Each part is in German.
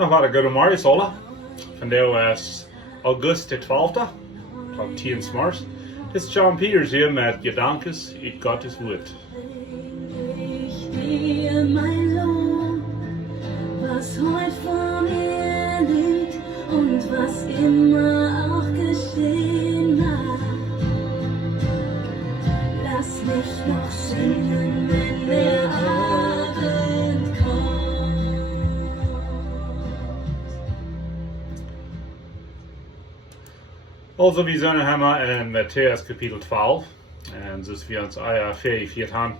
Nog wat een goede morgen, Sola. Vandaag is August de 12e, klok 10 s'morgens. Dit is John Peters hier met gedanken uit Gottes woord. Ich dir mein Lob, was heute vor mir liegt und was immer auch geschehen mag. Lass mich noch singen, wenn der Abend kommt. Also, wir sind in Matteaus Kapitel 12. En zoals we ons vergeet haben,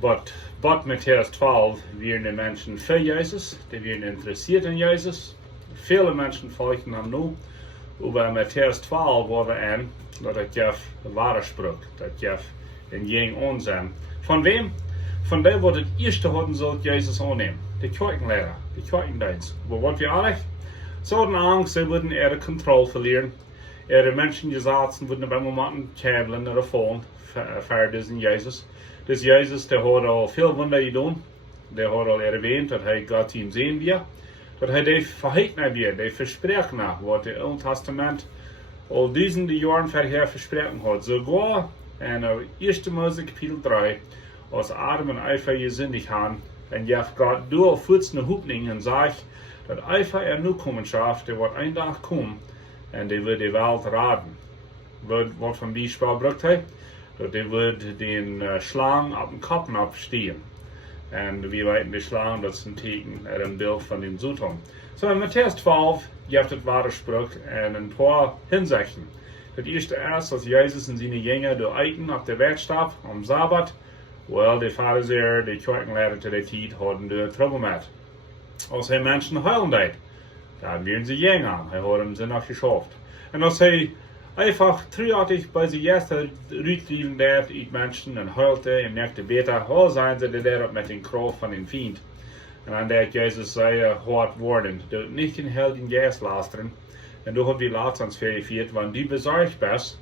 but Matteaus 12 werden de mensen voor Jezus, die werden interessiert in Jezus. Viele Menschen folgen hem nu. Über Matteaus 12 worden aan dat het jef de ware sprak, dat jef een jeng onzijn. Van wem? Van die wat het eerste hadden zult Jezus aannemen. De kerkenlehrer, de kerkendienst. Maar wat we alle? Ze hadden angst, ze würden ihre Kontrolle verlieren. Ihre Menschen gesetzen würden bei Momenten käbeln oder fallen, für diesen Jesus. Dus Jesus, der hat al veel Wunder gedaan. Der hat al erwähnt, dat hij Gott ihm sehen wir. Dat hij die verheißen wir, die versprechen nach, wat het Oude Testament al duizenden Jahren vorher versprochen hat. Sogar in 1. Mose Kapitel 3, als Adam und Eva gesündigt haben, en jef Gott door voetsende hoepning en sagt, dat Eva nu kommen schafft, der wird ein Tag kommen, en die wird die Welt raden. Wat van Beispiel brukt hij? Dat die wird den Schlangen op den Kopf abstehen. En wie weten die Schlangen, dat is een teken, een beeld van den Sodom. So in Matteaus 12 gibt het ware Spruch en een paar Hinsichten. Het eerste is, als Jezus en zijn Jünger door eten op de weg stap, am Sabbat, wel, de Pharisäer, de kerkenlehrer te de tijd, hadden de trouble met. Als hij mensen huilen deed, dan werden ze Jünger, hij had hem ze nog geschaft. En als hij einfach treuartig bei sich erst rütteln deed uit mensen en huilte en merkte beter, oh, zijn ze daar met den Kraft van den Feind. En dan deed Jezus zei hard worden, doet niet in Helden Geist lasteren. En toen heb je laatst ons vergevierd, want die bezorgd best,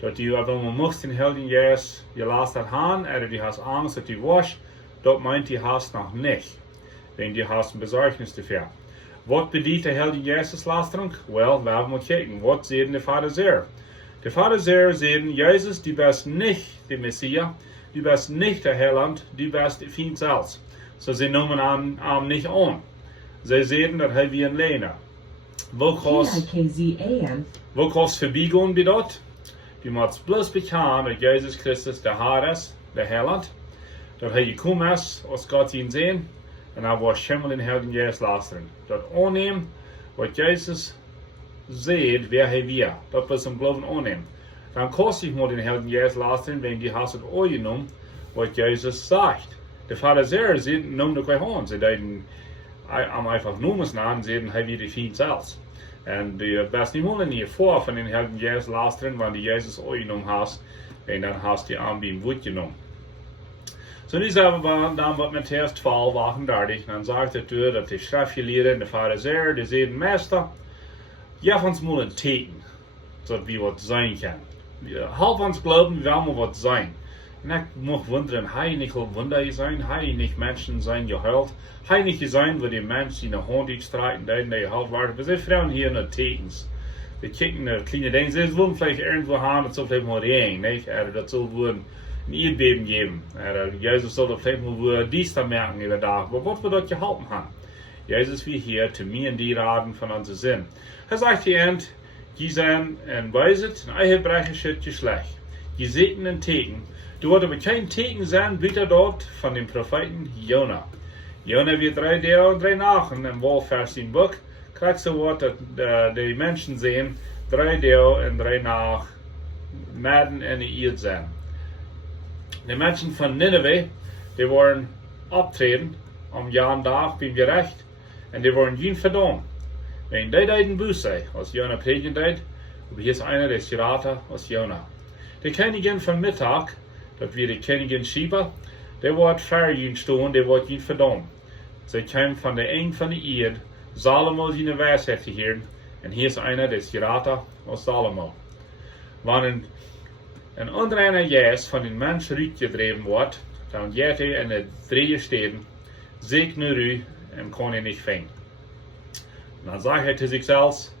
dat je op een moest in Helden Geist je lastert gaan, en die hast angst dat je was, dat meint die hast nog niet. Wenn die hast een bezorgnis te ver. Wat bedient de Heilige Geesteslastering? Wel, we hebben moeten kijken. Wat zeiden de Pharisäer? De Pharisäer zeiden, Jezus, die best niet de Messias, die best niet de Heiland, die best de Feind zelfs. So ze noemen hem niet aan. Zij zeiden dat hij wie een lener. Wo kost verbiegen bij dat? Die moet bloos bekend dat Jezus Christus de Heer is, de Heiland. Dat hij gekomen is, als God ihn zien. En hij was schimmel in Heilige Geest lasteren. Dat aannemen wat Jezus zegt, wer hij weer. Dat was hem geloven aannemen. Dan kost ik moet in Heilige Geest lasteren, wenn die hast het aangenomen wat Jezus zegt. De Pharisäer noemden het gewoon aan. Ze deden am einfach noemen aan, zeiden hij weer de Feind zelfs. En de best niet moeten hier voor van in Heilige Geest lasteren, wanneer Jezus aangenomen hast, en dan hast die aan bij woord genomen. So nu zijn we dan wat Matteaus 12, 38. Dan zegt het u dat de schriftgeleerden en de Pharisäer, die zeiden, Meester, geef ons maar een teken, zodat we wat zijn kunnen. Half ons geloven, we willen wat zijn. En ik mag wonderen, hij niet al wonder zijn, hij niet mensen zijn gehuild, hij niet zijn waar die mensen in de hand uitstrijden, die gehuild worden. We zijn vrouwen hier naar tekens. We kijken naar kleine dingen, ze willen vielleicht irgendwo gaan, dat zal vielleicht maar één, niet? Dat zal worden een Erdbeben geben. Jezus zal vielleicht mal dies da merken über da, aber was wir dort gehalten haben. Jesus wie hier, zu mir in die Raden von unserem Sinn. Er sagt hier, die zijn en wijzet, en eigenbrechersche Geschlecht. Je zitten een teken. Er wordt aber kein Teken zijn, bitte dort von dem Propheten Jona. Jona wird 3 Tage und 3 Nachten im Wohlvers in Buch. Kriegst du wat dat die Menschen sehen, 3 Tage und 3 Nachten midden in de Erde zijn. De mensen van Nineveh, die worden optreden om Jan dag beim Gerecht en die worden geen verdammt. Wenn die deiden Buße, als Jona predigen deed, aber hier ist einer, der ist geraten als Jona. Die Königin von Mittag, dat wir die Königin Sheba, der wordt verjien stoen, der wordt geen verdammt. Sie kam von der Eng von der Erde, Salomo seine Weisheit zu hören, und hier ist einer, der ist geraten als Salomo. Wanneer een onreine geest van een mens uitgedreven wordt, dan gaat hij in de 3 steden, zeker u en kan hij niet vinden. Und dann sagt er zu sich selbst,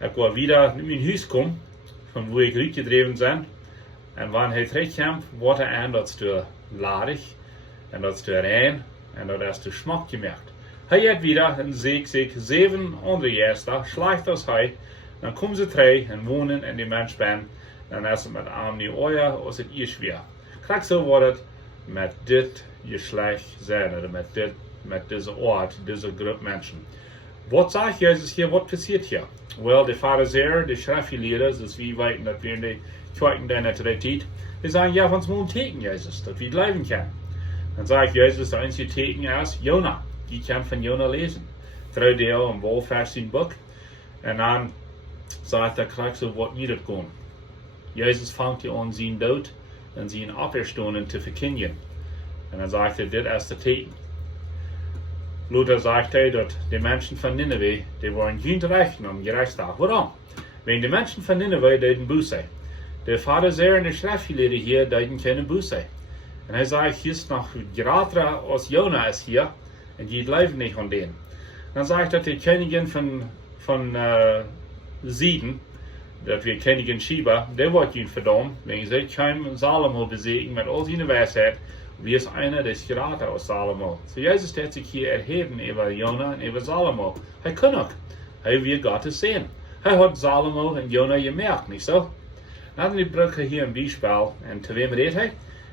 ich will wieder in mein Haus kommen, von wo ich rausgedreven bin. Und wenn er terugkommt, wird er an, dass du ladig, und dass du rein, und dass du Schmack gemerkt. Er hat wieder und sich 7 andere Gäste, schleicht aus Hei, dann kommen sie 3 und wohnen in dem Mensch ben, dann ist es mit einem die Euer, als es ihr schwer. Kijk so wird es mit dit Geschlecht sein, oder mit dieser Ort, dieser Gruppe Menschen. Was sagt Jesus hier, was passiert hier? Well, die Pharisäer, die Schriftlehrer, das ist wie weit, dass wir in die Kirchen deiner Zeit, die sagen, ja, von uns wollen Teken, Jesus, dass wir bleiben können. Dann sagt Jesus, der einzige Teken ist Jona. Die kann von Jona lesen. 3 Deel im Wohlfest in Buch. Und dann sagt er, kriegst du, was nicht gehen. Jesus fängt hier an, seinen Tod und seine Auferstehung zu verkündigen. Und dann sagt er, das ist der Teken. Luther sagt er, dass die Menschen von Nineveh, die waren nicht recht um Gerechtigkeit. Warum? Wenn die Menschen von Nineveh, die den Buße. Der Pharisäer und die Schriftlehrer hier, die keine Buße. Und er sagt, hier ist noch gerade als Jona ist hier, und die bleiben nicht an denen. Dann sagt er, die Königin von Sieden, dass wir Königin Sheba, der wird ihn verdammt, wenn sie kein Salomo besiegen mit all seiner Weisheit, wie es einer des gerade aus Salomo. So Jesus hat sich hier erheben über Jona und über Salomo. Er kann auch. Er will Gottes sehen. Er hat Salomo und Jona gemerkt, nicht so? Dann die Brücke hier im Beispiel, und zu wem redet er?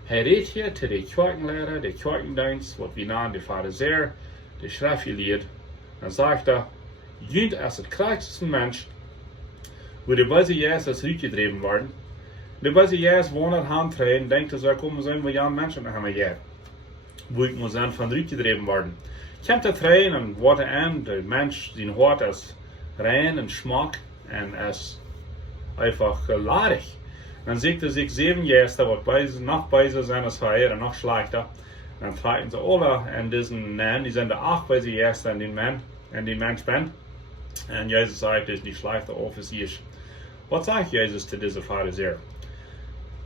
Er redet hier zu den Kirchenlehrer, den Kirchendienst, was wir nennen, die Pharisäer, die Schriftlehrer. Dann sagt er, jünd als der kräftigste Mensch, wo die Böse Jesus rückgetrieben worden. Die Böse Jesus wohnt handtreten, denkt, dass er kommen sollen, wo ja Menschen haben wir hier. Wo ich muss dann von rückgetrieben worden. Kommt er rein und wird an, der Mensch, sein Hort ist rein und Schmack und ist einfach ladig. Dann sieht er sich 7 Gäste, was noch beiser sind als Feier und noch schlechter. Dann fragen sie alle an diesen Namen, die sind der 8 beiser Gäste an den Mensch bin. Und Jesus sagt, das ist nicht schlechter Offizier. Was sagt Jesus zu diesen Pharisäern?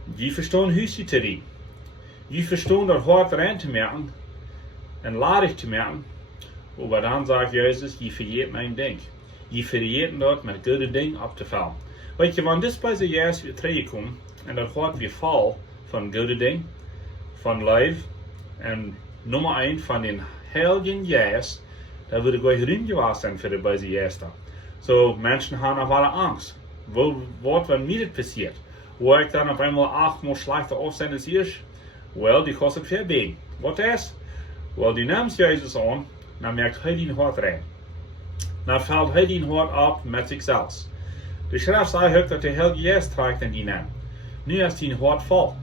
Die verstehen Hüsse zu reden. Die verstehen das Wort rein zu merken und ladig zu merken. Aber dann sagt Jesus, die verjäten ein Ding. Die verjäten dort mit guten Dingen abzufallen. Weet je, wenn das bei sich erst wieder terechtkommt, und das Wort wie Fall von guten Dingen, von Leib, und Nummer 1 von den heiligen Jes, da würde gleich Rühmgewahr sein für die bei sich ersten. So, Menschen haben auf alle Angst. Wenn mir das passiert, wo ich dann auf einmal 8-mal schlechter aufsehen als ich, well, die kostet viel Begen. Was ist? Well, die nimmst Jesus an, dann merkt er den Hort rein. Dann fällt er den Hort ab mit sich selbst. De Schrift sagt, dass der Heilige Geist trägt in die Namen. Nu ist die Hort voll.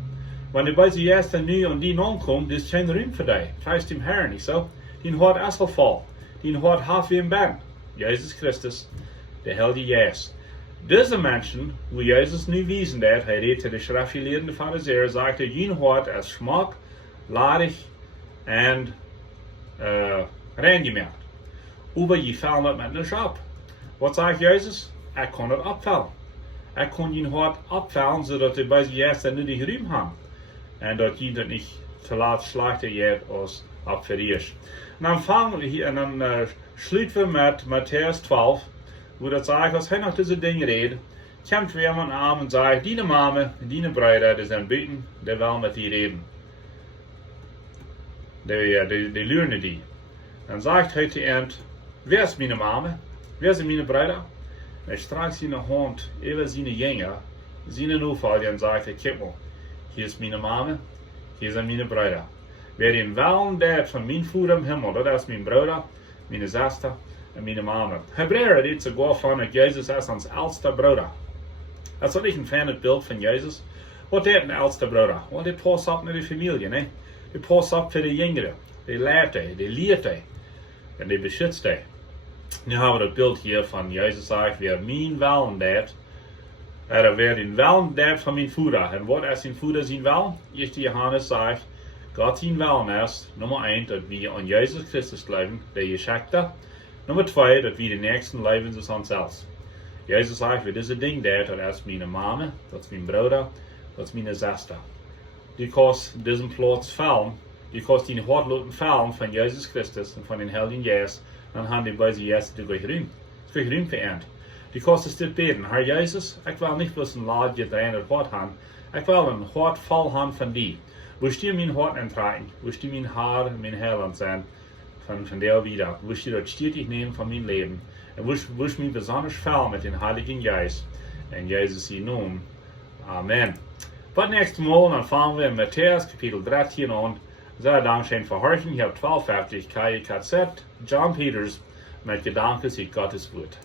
Wenn du bei sich erst nu und die ankommt, ist kein Raum für dich. Preis dem Herrn, nicht so? Die Hort ist voll. Die Hort hat wie im Ben. Jesus Christus, der Heilige Geist. Diese Menschen, wo Jesus nu wiesen hat, er redet zu den schriftgelehrten Pharisäern, sagt er, die Hort ist schmack, ladig und reingemerkt. Aber je fallen das mit nicht ab. Was sagt Jesus? Er kann het abfallen. Er kann ihn hart abfallen, zodat hij bij zich eerst nu die ruim haben. En dat je dat niet te laat slechter geht als abverriert. En dan fangen we hier, en dan sluiten we met Matteaus 12, wo dat sagt, als hij nog deze dingen redt, komt weer iemand aan en zegt, die Mama en die Brüder, die zijn buiten, die willen met die reden. Die leren die. Dan zegt hij te eind, wer is mijn Mama? Wer zijn mijn Brüder? Er streicht seine Hand über seine Jünger, seine Nachfolger und sagt, guck mal, hier ist meine Mama, hier sind meine Brüder. Wer den Willen tut von meinem Vater im Himmel, das ist mein Bruder, meine Schwester und meine Mama. Hebräer redet sogar von, dass Jesus ist als ältester Bruder. Das ist nicht ein fernes Bild von Jesus. Was ist ein ältester Bruder? Well, der passt auf mit der Familie, ne? Der passt auf für die Jüngeren, der lehrt die, der lehrt die und der beschützt die. Nu hebben we dat beeld hier van Jezus zegt, wer mijn Willen deed, wer den Willen deed van mijn Vader. En wat is zijn Vader zijn Willen? 1. Johannes zegt, Gott zijn Willen is, nummer 1, dat wir an Jesus Christus glauben, der Geschickte. Nummer 2, dat wir den nächsten leben als uns selbst. Jesus zegt, wer diese Ding deed, dat is mijn Mama, dat is mijn Bruder, dat is mijn Schwester. Die kost diesen Platz fallen, die kost den Hortloten fallen von Jesus Christus und von den Heiligen Geist, dan gaan die bij ze juist de goede ruim verend. Die kost dit beden. Herr Jezus, ik wil niet bloß een laadje draaien op hart gaan. Ik wil een hart vol gaan van die. Wilt je mijn hart intrekken? Wilt je mijn haar en mijn heiland zijn van der wieder? Wilt je dat stetig nemen van mijn leven? En wilt je mij besonders veel met den Heiligen Geist? In Jezus' naam. Amen. Wat nächste Mal, dann fangen wir in Matteaus Kapitel 13 an. Sehr Dankeschön für heute. Ich habe 1250 KZ, John Peters mit Gedanken aus Gottes Wort.